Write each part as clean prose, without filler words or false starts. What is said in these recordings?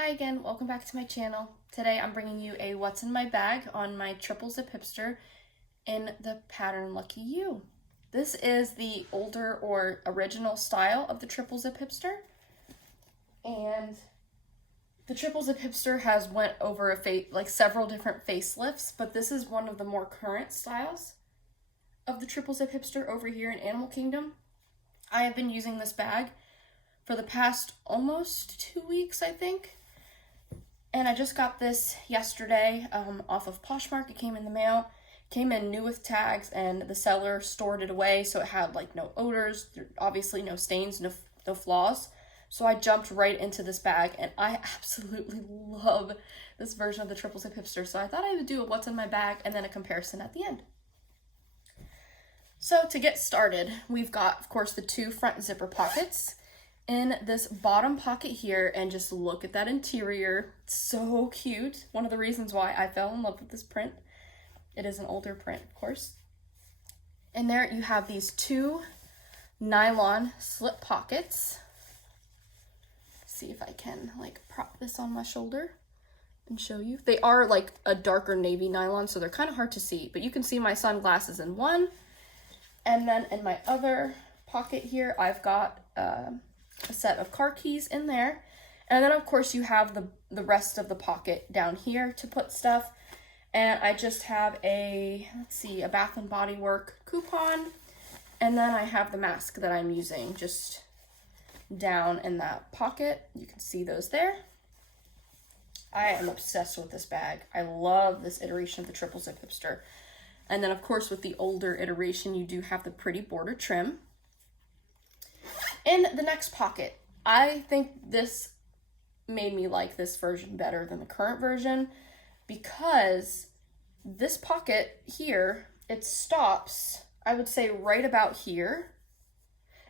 Hi again, welcome back to my channel. Today I'm bringing you a what's in my bag on my triple zip hipster in the pattern Lucky You. This is the older or original style of the triple zip hipster. And the triple zip hipster has went over several different facelifts, but this is one of the more current styles of the triple zip hipster over here in Animal Kingdom. I have been using this bag for the past almost 2 weeks, I think. And I just got this yesterday off of Poshmark. It came in the mail. Came in new with tags, and the seller stored it away so it had like no odors, obviously no stains, no flaws. So I jumped right into this bag, and I absolutely love this version of the triple zip hipster. So I thought I would do a what's in my bag and then a comparison at the end. So to get started, we've got, of course, the two front zipper pockets in this bottom pocket here, and just look at that interior. It's so cute. One of the reasons why I fell in love with this print. It is an older print, of course. And there you have these two nylon slip pockets. See if I can like prop this on my shoulder and show you. They are like a darker navy nylon, so they're kind of hard to see, but you can see my sunglasses in one. And then in my other pocket here, I've got a set of car keys in there. And then of course you have the rest of the pocket down here to put stuff. And I just have a Bath and Body Works coupon. And then I have the mask that I'm using just down in that pocket. You can see those there. I am obsessed with this bag. I love this iteration of the triple zip hipster. And then of course with the older iteration, you do have the pretty border trim. In the next pocket, I think this made me like this version better than the current version, because this pocket here, it stops, I would say right about here.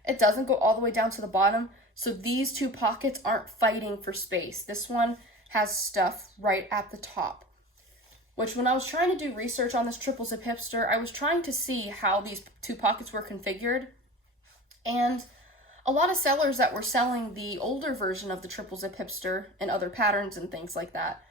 It doesn't go all the way down to the bottom, so these two pockets aren't fighting for space. This one has stuff right at the top, which when I was trying to do research on this triple zip hipster, I was trying to see how these two pockets were configured. And a lot of sellers that were selling the older version of the triple zip hipster and other patterns and things like that,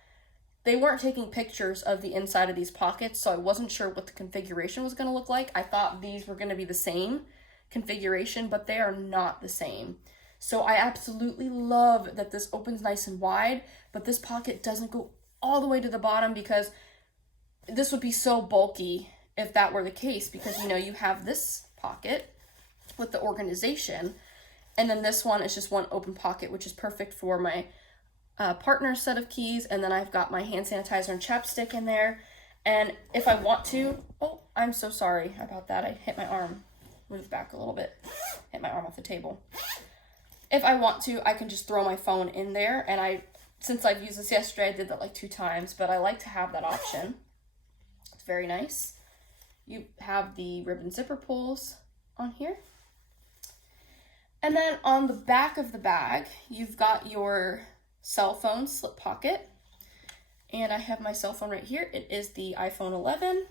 they weren't taking pictures of the inside of these pockets, so I wasn't sure what the configuration was going to look like. I thought these were going to be the same configuration, but they are not the same. So I absolutely love that this opens nice and wide, but this pocket doesn't go all the way to the bottom, because this would be so bulky if that were the case, because you have this pocket with the organization, and then this one is just one open pocket, which is perfect for my partner's set of keys. And then I've got my hand sanitizer and chapstick in there. And if I want to, oh, I'm so sorry about that. I hit my arm, moved back a little bit, hit my arm off the table. If I want to, I can just throw my phone in there. And since I've used this yesterday, I did that like 2 times, but I like to have that option. It's very nice. You have the ribbon zipper pulls on here. And then on the back of the bag, you've got your cell phone slip pocket. And I have my cell phone right here. It is the iPhone 11.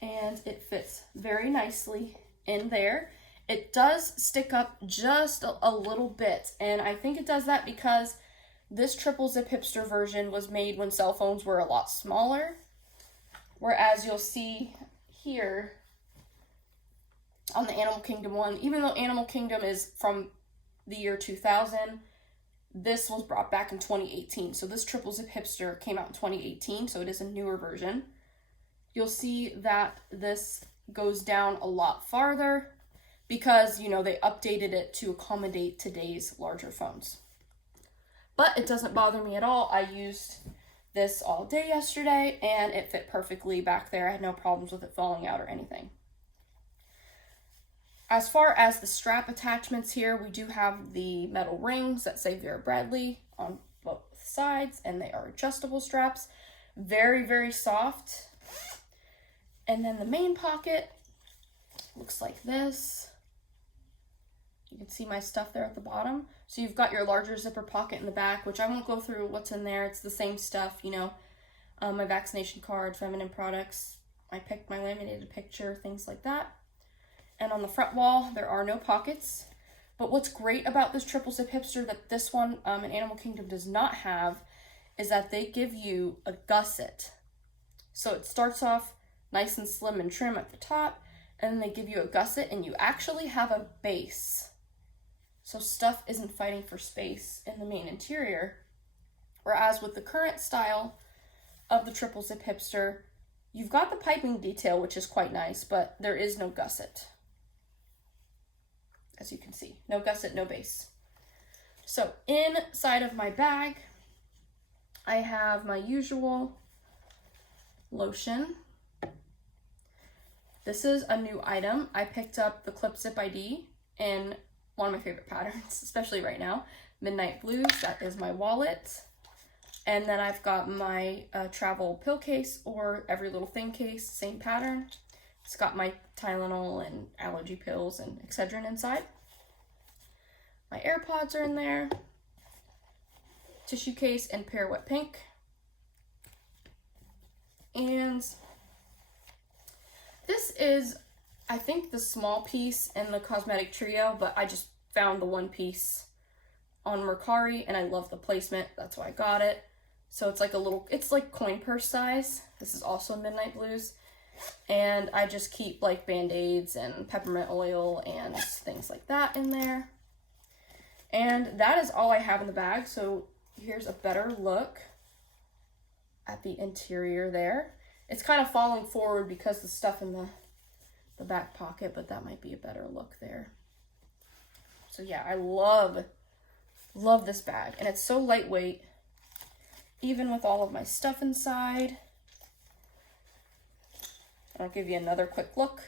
And it fits very nicely in there. It does stick up just a little bit. And I think it does that because this triple zip hipster version was made when cell phones were a lot smaller. Whereas you'll see here on the Animal Kingdom one, even though Animal Kingdom is from the year 2000, this was brought back in 2018. So this triple zip hipster came out in 2018, so it is a newer version. You'll see that this goes down a lot farther because, they updated it to accommodate today's larger phones. But it doesn't bother me at all. I used this all day yesterday, and it fit perfectly back there. I had no problems with it falling out or anything. As far as the strap attachments here, we do have the metal rings that say Vera Bradley on both sides, and they are adjustable straps. Very, very soft. And then the main pocket looks like this. You can see my stuff there at the bottom. So you've got your larger zipper pocket in the back, which I won't go through what's in there. It's the same stuff, my vaccination card, feminine products. I picked my laminated picture, things like that. And on the front wall, there are no pockets. But what's great about this triple zip hipster that this one in Animal Kingdom does not have is that they give you a gusset. So it starts off nice and slim and trim at the top, and then they give you a gusset and you actually have a base. So stuff isn't fighting for space in the main interior. Whereas with the current style of the triple zip hipster, you've got the piping detail, which is quite nice, but there is no gusset. As you can see, no gusset, no base. So inside of my bag, I have my usual lotion. This is a new item. I picked up the Clip Zip ID in one of my favorite patterns, especially right now, Midnight Blues. That is my wallet. And then I've got my travel pill case or Every Little Thing case, same pattern. It's got my Tylenol and allergy pills and Excedrin inside. My AirPods are in there. Tissue case and Pear Wet Pink. And this is, I think, the small piece in the cosmetic trio, but I just found the one piece on Mercari and I love the placement. That's why I got it. So it's like a little, it's like coin purse size. This is also Midnight Blues. And I just keep like Band-Aids and peppermint oil and things like that in there. And that is all I have in the bag. So here's a better look at the interior there. It's kind of falling forward because the stuff in the back pocket, but that might be a better look there. So yeah, I love this bag. And it's so lightweight, even with all of my stuff inside. I'll give you another quick look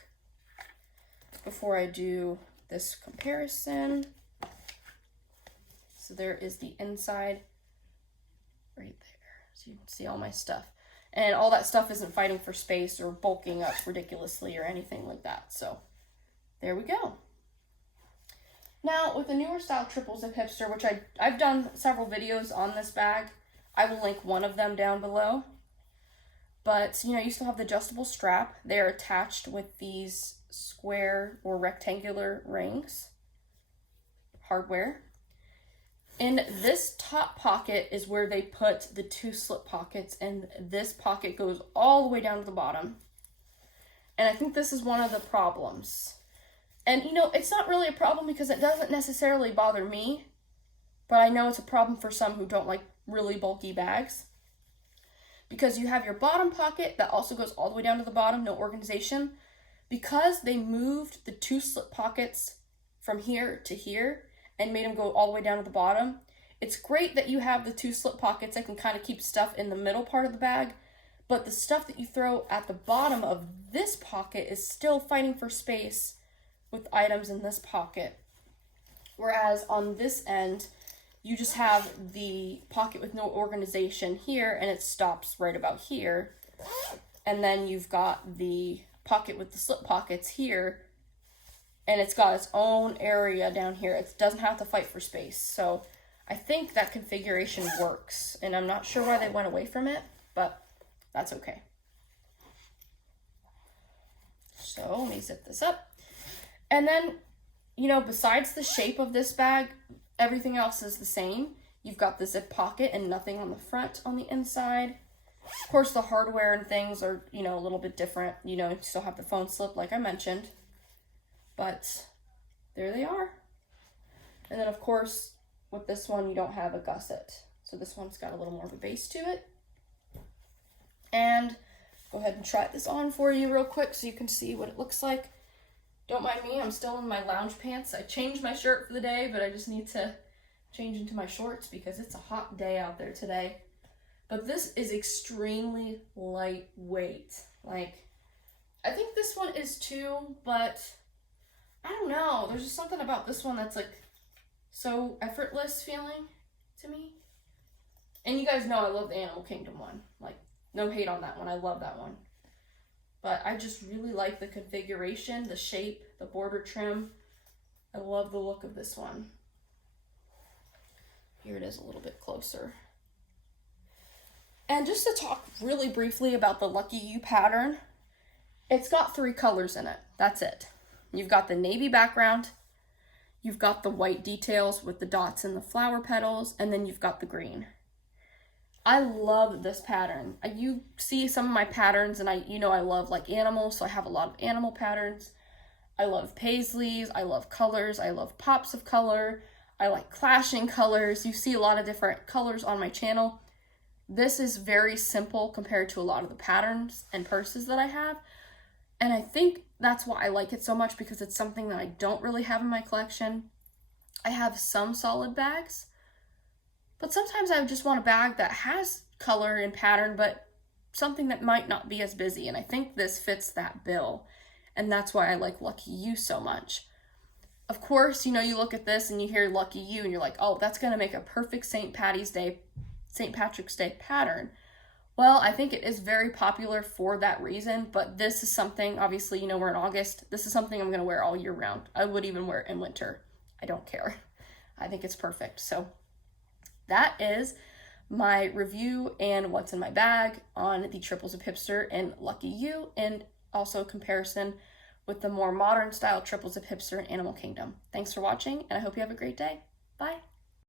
before I do this comparison. So there is the inside right there. So you can see all my stuff. And all that stuff isn't fighting for space or bulking up ridiculously or anything like that. So there we go. Now with the newer style triple zip hipster, which I've done several videos on this bag. I will link one of them down below. But, you know, you still have the adjustable strap. They're attached with these square or rectangular rings. Hardware. In this top pocket is where they put the two slip pockets, and this pocket goes all the way down to the bottom. And I think this is one of the problems. And, you know, it's not really a problem because it doesn't necessarily bother me, but I know it's a problem for some who don't like really bulky bags. Because you have your bottom pocket that also goes all the way down to the bottom, no organization. Because they moved the two slip pockets from here to here and made them go all the way down to the bottom, it's great that you have the two slip pockets that can kind of keep stuff in the middle part of the bag, but the stuff that you throw at the bottom of this pocket is still fighting for space with items in this pocket. Whereas on this end, you just have the pocket with no organization here, and it stops right about here. And then you've got the pocket with the slip pockets here, and it's got its own area down here. It doesn't have to fight for space. So I think that configuration works, and I'm not sure why they went away from it, but that's okay. So let me zip this up. And then, you know, besides the shape of this bag, everything else is the same. You've got the zip pocket and nothing on the front on the inside. Of course, the hardware and things are, you know, a little bit different. You know, you still have the phone slip like I mentioned. But there they are. And then, of course, with this one, you don't have a gusset. So this one's got a little more of a base to it. And go ahead and try this on for you real quick so you can see what it looks like. Don't mind me, I'm still in my lounge pants. I changed my shirt for the day, but I just need to change into my shorts because it's a hot day out there today. But this is extremely lightweight. Like, I think this one is too, but I don't know. There's just something about this one that's like so effortless feeling to me. And you guys know I love the Animal Kingdom one. Like, no hate on that one. I love that one. But I just really like the configuration, the shape, the border trim. I love the look of this one. Here it is a little bit closer. And just to talk really briefly about the Lucky You pattern, it's got 3 colors in it. That's it. You've got the navy background, You've got the white details with the dots and the flower petals, and then you've got the green. I love this pattern. You see some of my patterns, and I love like animals, so I have a lot of animal patterns. I love paisleys, I love colors, I love pops of color, I like clashing colors. You see a lot of different colors on my channel. This is very simple compared to a lot of the patterns and purses that I have. And I think that's why I like it so much, because it's something that I don't really have in my collection. I have some solid bags, but sometimes I just want a bag that has color and pattern, but something that might not be as busy. And I think this fits that bill. And that's why I like Lucky You so much. Of course, you look at this and you hear Lucky You and you're like, oh, that's going to make a perfect St. Patrick's Day pattern. Well, I think it is very popular for that reason, but this is something, obviously, we're in August. This is something I'm going to wear all year round. I would even wear it in winter. I don't care. I think it's perfect. So that is my review and what's in my bag on the triples of Hipster and Lucky You, and also a comparison with the more modern style triples of Hipster and Animal Kingdom. Thanks for watching, and I hope you have a great day. Bye.